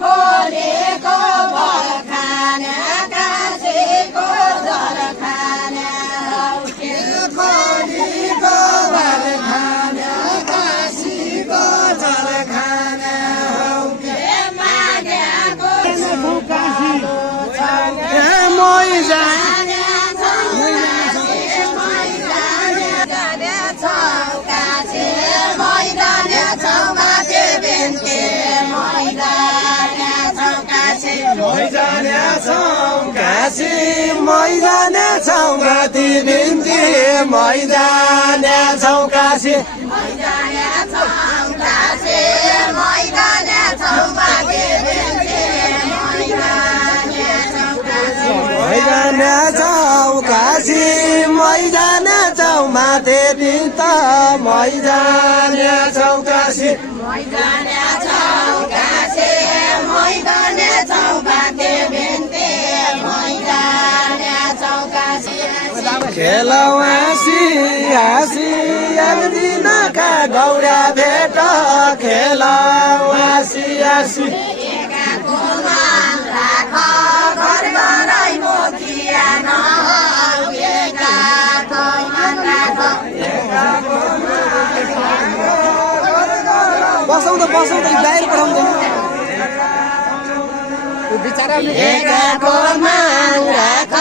खोलेको बखान काशीको जरखान खोलीको बखान काशीको जरखान माग्याको मैदाने छौ गाती बिन्ती मैदाने छौ काशी मैदाने छौ काशी मैदाने छौ गाती बिन्ती मैदाने छौ काशी मैदाने छौ माथे बिन्त मैदाने छौ काशी मैदाने छौ काशी मैदाने छौ गाती बिन्ती खेल हाँसी हाँसी एक दिनका गौरा भेट खेल हाँसी हाँसी बसाउँदा बसाउँदै बाहिर पठाउँदैन बिचारा एकाको मान राख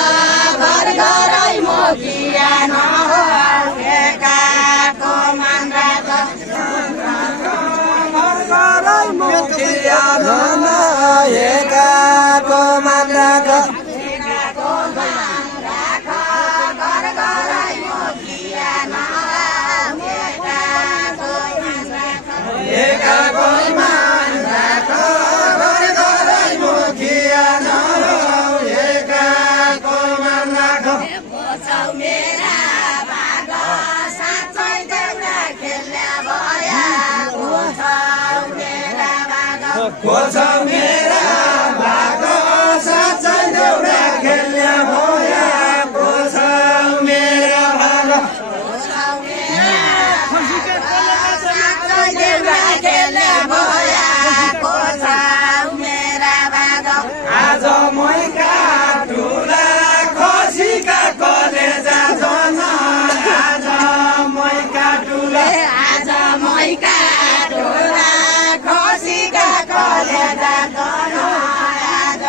घर घरै मोकिया नहोस् एकाको मान राख घरै मोकिया नहोस् एकाको मान राख एकाको मान राख घर घरै मोकिया नहोस् एकाको मान राख एकाको मान राख घर घरै मोकिया नहोस् एकाको मान राख बोछौ मेरा भाग साँच्चै देउरा खेल्ने भया बोछौ मेरा भाग बोछौ मेरा भाग साँच्चै देउरा खेल्ने भया बोछौ मेरा भाग बोछौ मेरा साँच्चै देउरा खेल्ने भया बोछौ मेरा भाग आज मैका ठुला खसीका कलेजा झन आज मैका ठुला आज मैका ठुला खसीका कलेजा झन आज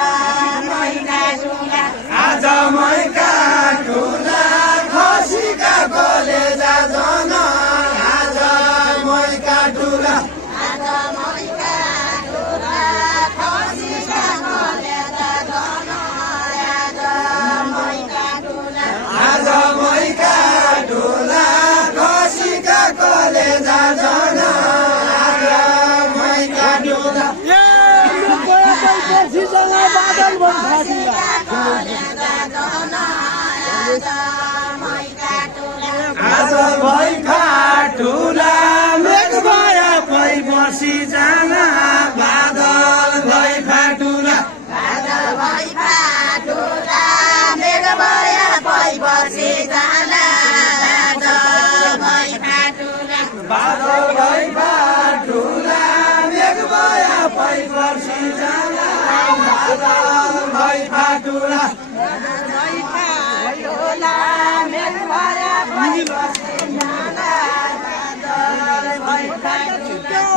मैका ठुला आज मैका ठुला खसीका कलेजा झन आज मैका ठुला आज मैका ठुला खसीका कलेजा झन आज मैका ठुला आज मैका ठुला खसीका कलेजा झन आज मैका ठुला आज भैखा ठुला मेघ भया पै बसी जान बादल भैखा ठुला बादल भैखा ठुला मेघ भया पै बसी जान बादल भैखा ठुला बादल भैखा ठुला मेघ भया पै बसी जान बादल भैखा ठुला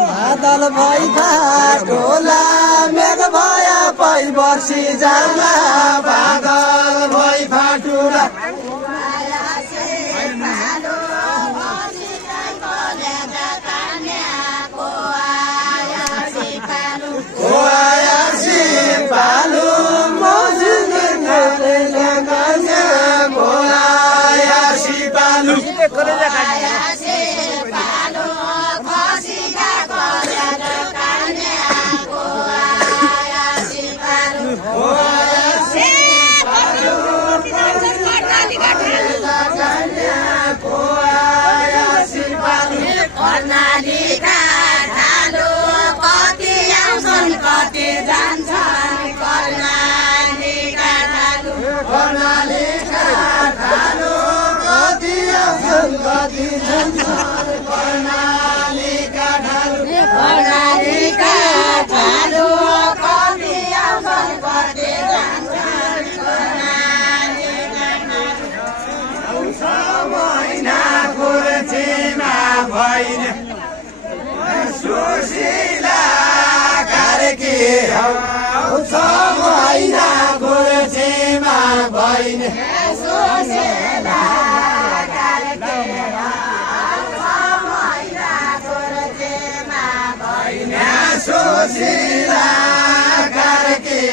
बादल भैखा ठुला मेघ भया पै बसी जान बादल भैखा ठुला पालु कति जान्छन् कर्णालीका ठालु कति आउँछन् कति जान्छन् कर्णालीका ठालु कर्णालीका ठालु बहिनी सुशीला कार्की छ महिना गोर्चेमा बहिनी सुशीला कार्की छ महिना गोर्चेमा बहिनी सुशीला कार्की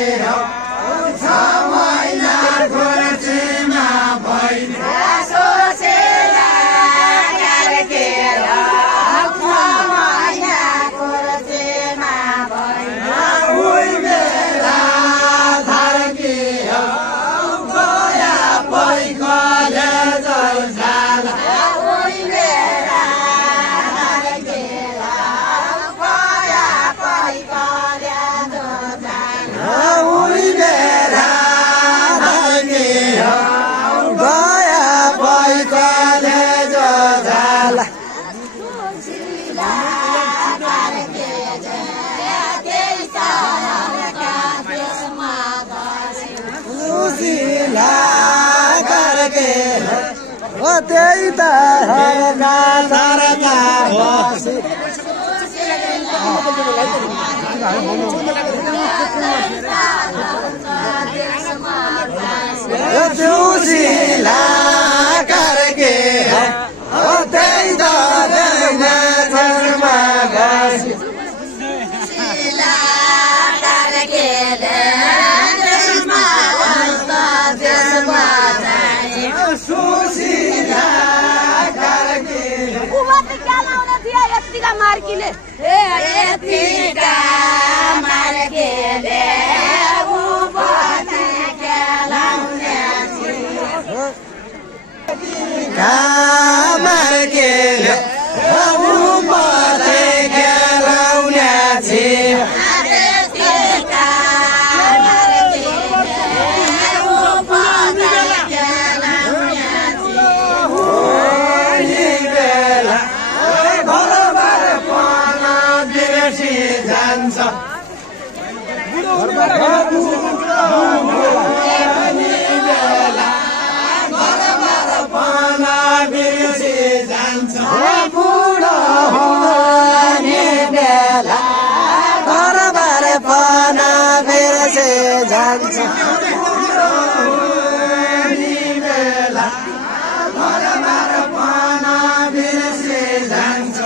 छ महिना गोर्चेमा बहिनी सुशीला कार्की छ महिना गोर्चेमा बहिनी उही बेला धारकी गया पैकले जलजाला उही बेला धारकी गया पैकले जलजाला उही बेला धारकी गया पैकले जलजाला सुशीला कार्की त्यही सहरका देशमा बसी सुशीला कार्की हो त्यही त हरका सरका बसी सुशीला कार्की हो त्यही त देशमा बसी सुशीला कार्की देशमा सुशीला कार्की यतिका मार्कीले यतिका मार्कीले कामर केले उपते खेलाउने छे घरबार पन बिर्सी जान्छ पना बिर्सी जान्छ बुढो हुने बेला घरबार पना बिर्सी जान्छ बेला घरबार पना बिर्सी जान्छ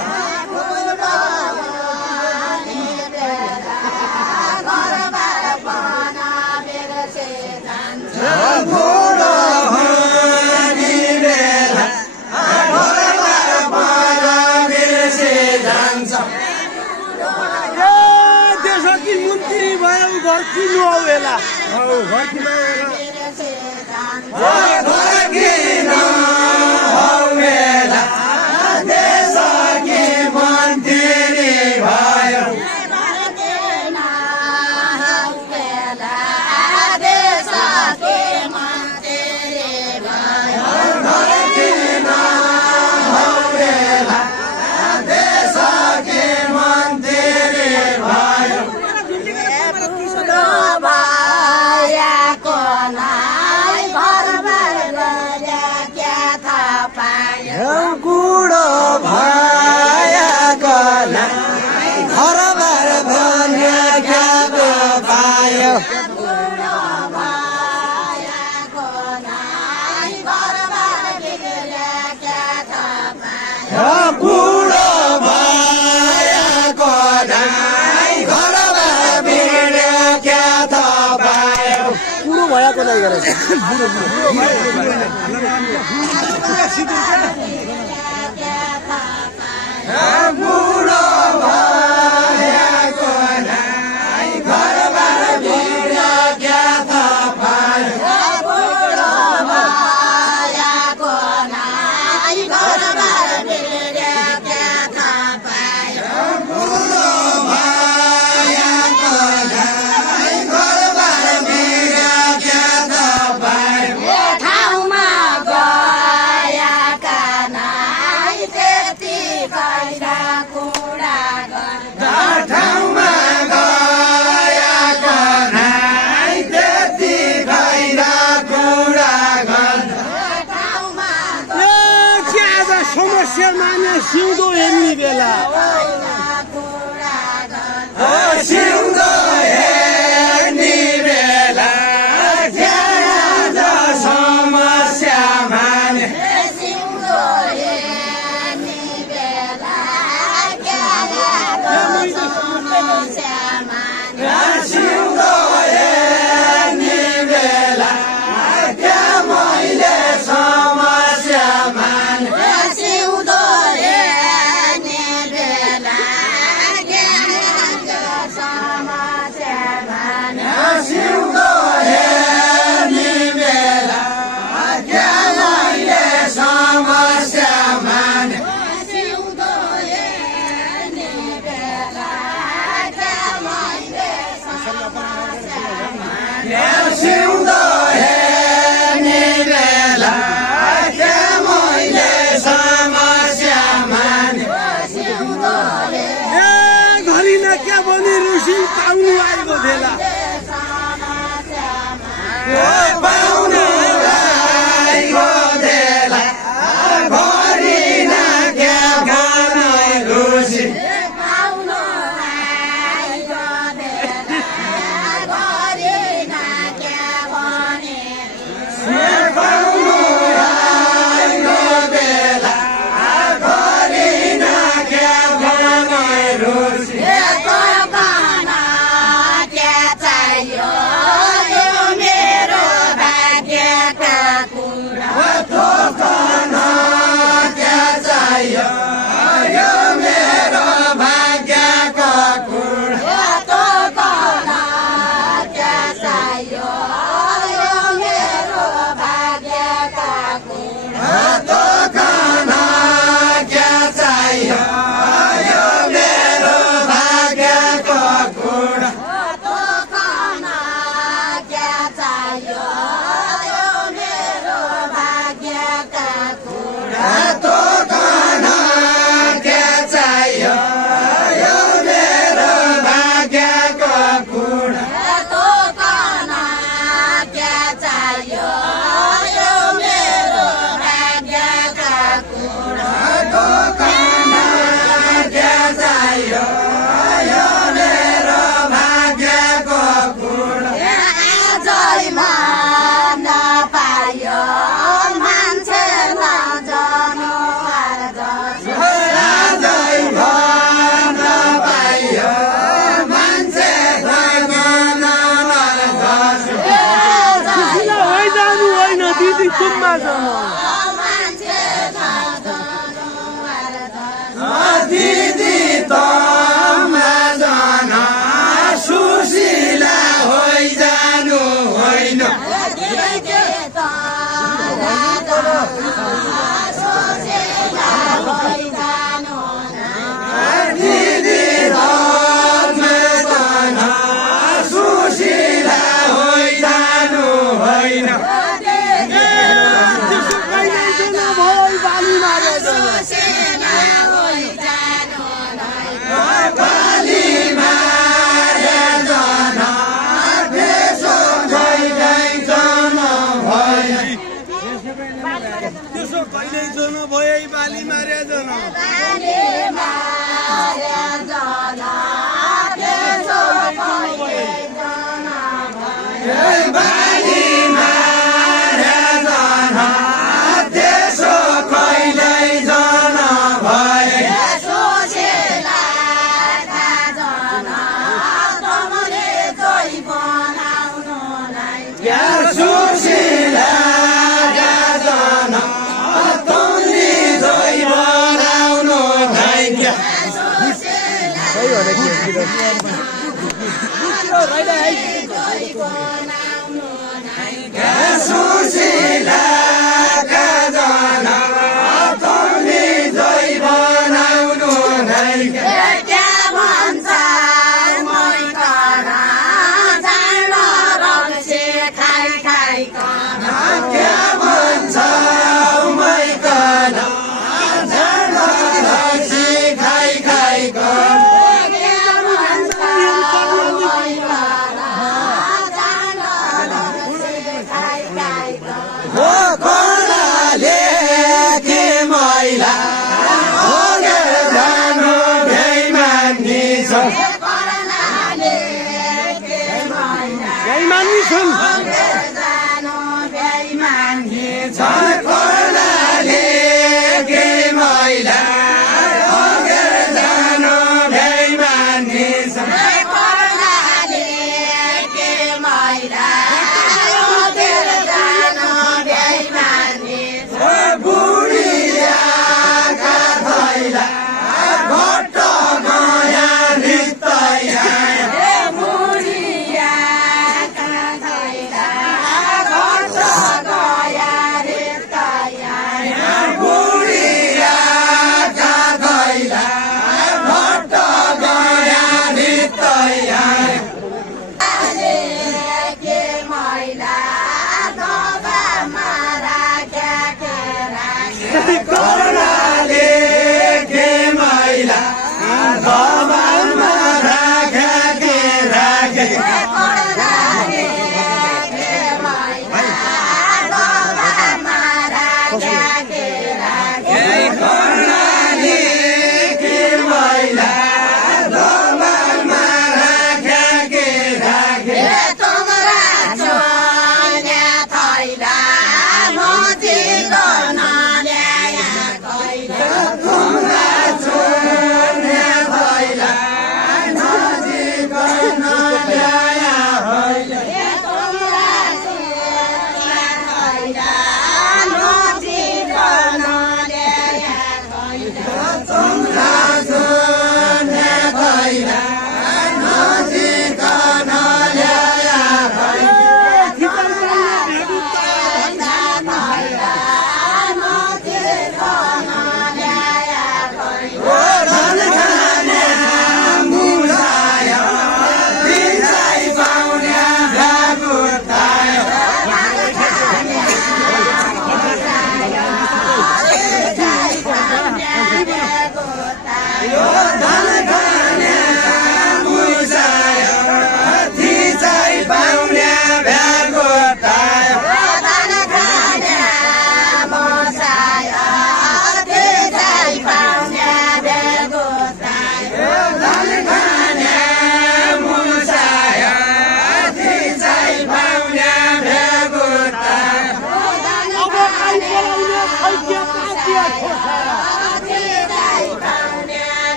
बुढो हुने बेला घरबार पना बिर्सी जान्छ देशकी मन्त्री भयो घर किन्नु हो बेला घर किन्नु किन हौ बेला देशकी मन्त्री भयो किन हौ बेला देशकी मन्त्री भयो भायाको नाइ घरबार गरे क्या थाहा पायो बुढो भयाको घरबार भन्ने ख्याल पायो बुढो भायाको नाइ घरबार गरे क्या थाहा पायो बुढो भयाको घरबार भिड्यो क्या थाहा पायो पुरो भएको नै गरेछ बुढो भयाको घरबार भिड्यो क्या थाहा पायो बुढो भायाको नाइ घरबार गरे क्या थाहा पायो बुढो भयाको घरबार भिड्यो क्या थाहा पायो ठाउँमा गएका नाइ त्यति पैसाको बेला सिउँदो हेर्ने बेला ज्यान समस्या माने सिउँदो हेर्ने बेला समस्या माने सिउँदो हेर्ने बेला क्या मैले समस्या माने सिउँदो हेर्ने बेला समस्या माने सिउँदो हेर्ने बेला क्या मैले समस्या माने सिउँदो हेर्ने बेला मैले समस्या माने सिउँदो हेर्ने बेला क्या मैले समस्या माने सिउँदो ए घरि न क्या बनी रुसी पाउनु आएको बेला पाउनु आएको बेला घरि न क्या भने रुसी पाउनु आएको बेला घरि न क्या भने पाउनु आएको बेला घरि न क्या भने रुसी यस्तो गाना क्या चाहियो यो मेरो भाग्यका कुरा क्या चाहियो यो मेरो भाग्यको कुरा यस्तो गाना क्या चाहियो यो मेरो भाग्यका कुरा दोकान क्या चाहियो यो मेरो भाग्यको कुरा यस्तो गाना क्या चाहियो यो मेरो भाग्यका कुरा दोकान क्या चाहियो यो मेरो भाग्यको कुरा यस्तो गाना क्या चाहियो यो मेरो भाग्यका कुरा दोकान क्या चाहियो यो मेरो भाग्यको कुरा आजै मान पायो मान्छे नजनुवार जसो आजै भन पाइयो मान्छे भगवान नरगसो किन हैजानु होइन दिदी कुम्मासँग मान्छे नजनुवार जसो दिदी त माझन सुशीला होइजानु होइन दिदी त माझन सुशीला होइजानु होइन त्यसो कहिल्यै छैन भयो बाली मारेर बाली मारे जन त्यसो गइजन होइन त्यसो कहिल्यै छैन भयो बाली मारे जन बाली मारे जन त्यसो कहिल्यै जन भए सुशीला जन तँली जोइ बनाउनु नै क्या सुशीला जन तँली जोइ बनाउनु नै क्या क्या भन्छ मैकन झन् रक्सी खाइ खाइ हो छन् जानु बेइमान कोरोनाले के महिला अगेर जानु बेइमानी छ कोरोनाले के महिला अगेर जानु बेइमानी छ बुढियाका थैला घट्ट गया रितया बुढियाका थैला घट्ट गया रे तया बुढियाका थैला घट्ट गया रितया के महिला दबामा राख्या कोरोनाले के महिला दबामा राखे के